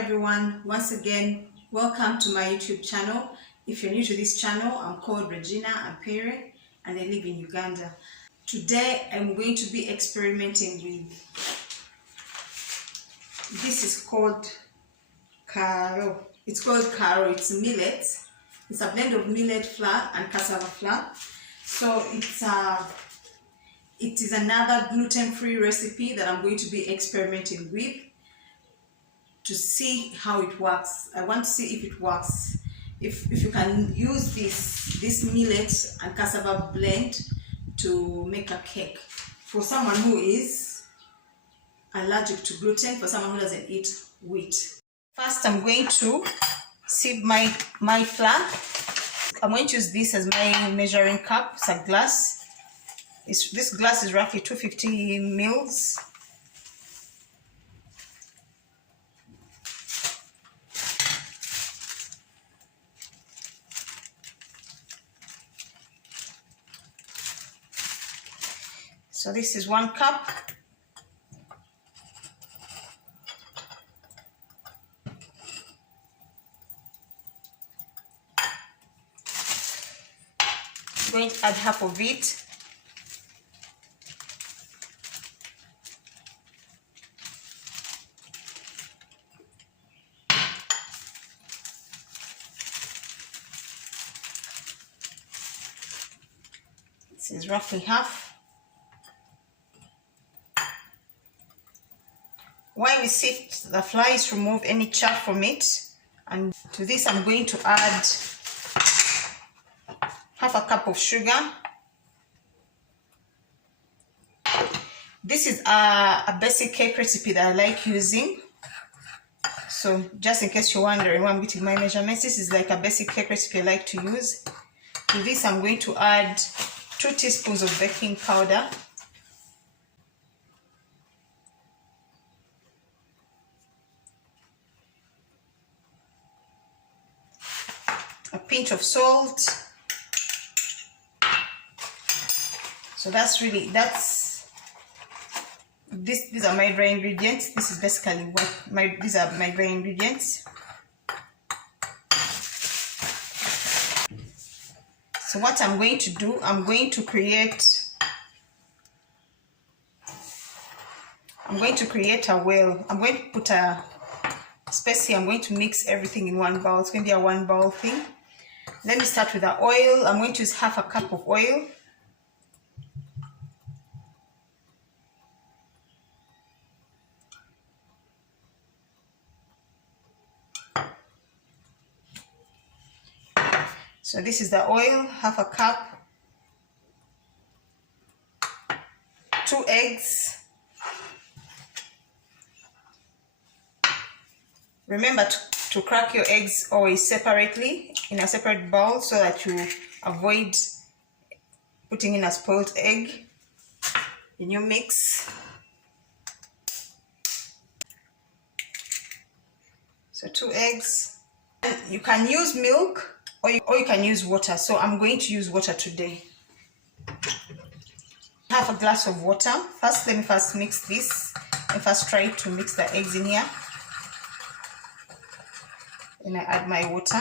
everyone, once again welcome to my YouTube channel. If you're new to this channel, I'm called Regina Ampere and I live in Uganda. Today I'm going to be experimenting with this. Is called karo. It's called karo. It's millet. It's a blend of millet flour and cassava flour. So it is another gluten-free recipe that I'm going to be experimenting with to see how it works. I want to see if it works. If you can use this millet and cassava blend to make a cake for someone who is allergic to gluten, for someone who doesn't eat wheat. First, I'm going to sieve my flour. I'm going to use this as my measuring cup. It's a glass. This glass is roughly 250 mils. So this is 1 cup. I'm going to add half of it. This is roughly half. While we sift the flour, remove any chaff from it. And to this I'm going to add half a cup of sugar. This is a basic cake recipe that I like using. So just in case you're wondering where I'm getting my measurements, this is like a basic cake recipe I like to use. To this I'm going to add 2 teaspoons of baking powder. A pinch of salt. So these are my dry ingredients. This is basically these are my dry ingredients. So what I'm going to do, I'm going to create a well. I'm going to put a space here. I'm going to mix everything in one bowl. It's going to be a 1 bowl thing. Let me start with the oil. I'm going to use half a cup of oil. So this is the oil, half a cup. 2 eggs. Remember to crack your eggs always separately in a separate bowl so that you avoid putting in a spoiled egg in your mix. So 2 eggs. And you can use milk or you can use water. So I'm going to use water today. Half a glass of water. Let me mix this. Let me try to mix the eggs in here. And I add my water.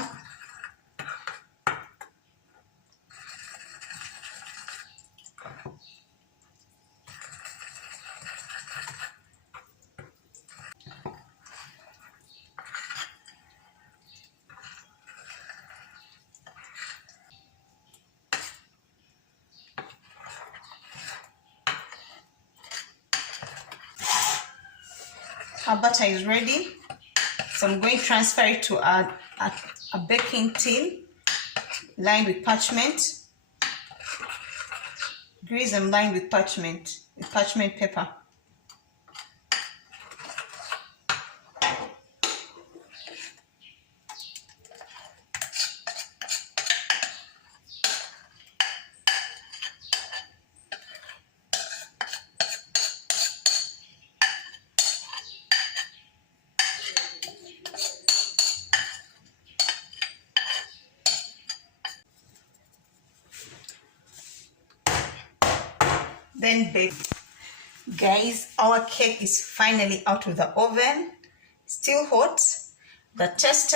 Our butter is ready. So I'm going to transfer it to a baking tin lined with parchment. Grease and lined with parchment paper. Then bake. Guys, our cake is finally out of the oven, still hot. The test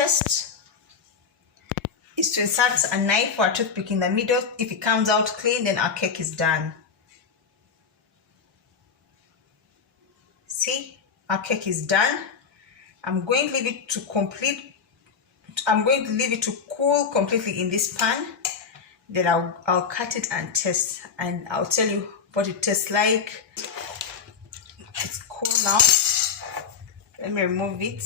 is to insert a knife or a toothpick in the middle. If it comes out clean, then our cake is done. See, our cake is done. I'm going to leave it to cool completely in this pan. Then I'll cut it and test, and I'll tell you what it tastes like. It's cool now. Let me remove it.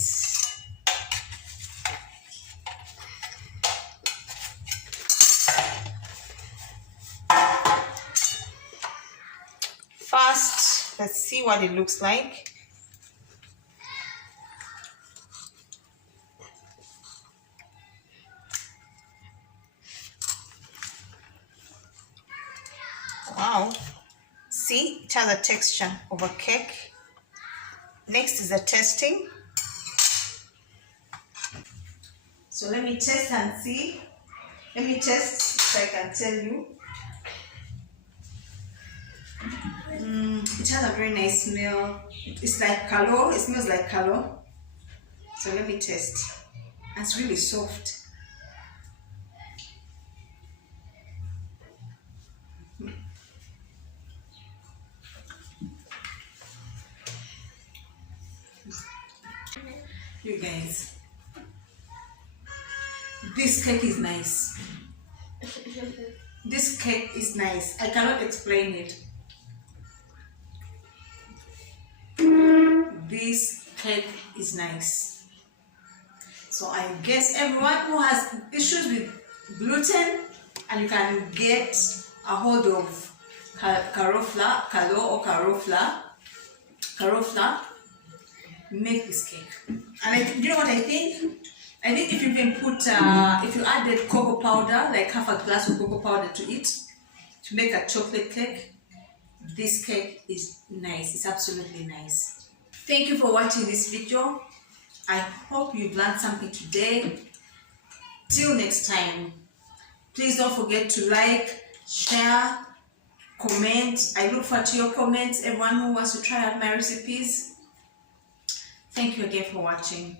First, let's see what it looks like. Wow, see, it has a texture of a cake. Next is the testing. So let me test and see. Let me test so I can tell you. It has a very nice smell. It's like karo. It smells like karo. So let me test. And it's really soft. You guys, this cake is nice. This cake is nice. I cannot explain it. This cake is nice. So I guess everyone who has issues with gluten, and you can get a hold of karo flour, make this cake. And you know what I think? I think if you can put, if you added cocoa powder, like half a glass of cocoa powder to it, to make a chocolate cake, this cake is nice. It's absolutely nice. Thank you for watching this video. I hope you've learned something today. Till next time, please don't forget to like, share, comment. I look forward to your comments. Everyone who wants to try out my recipes. Thank you again for watching.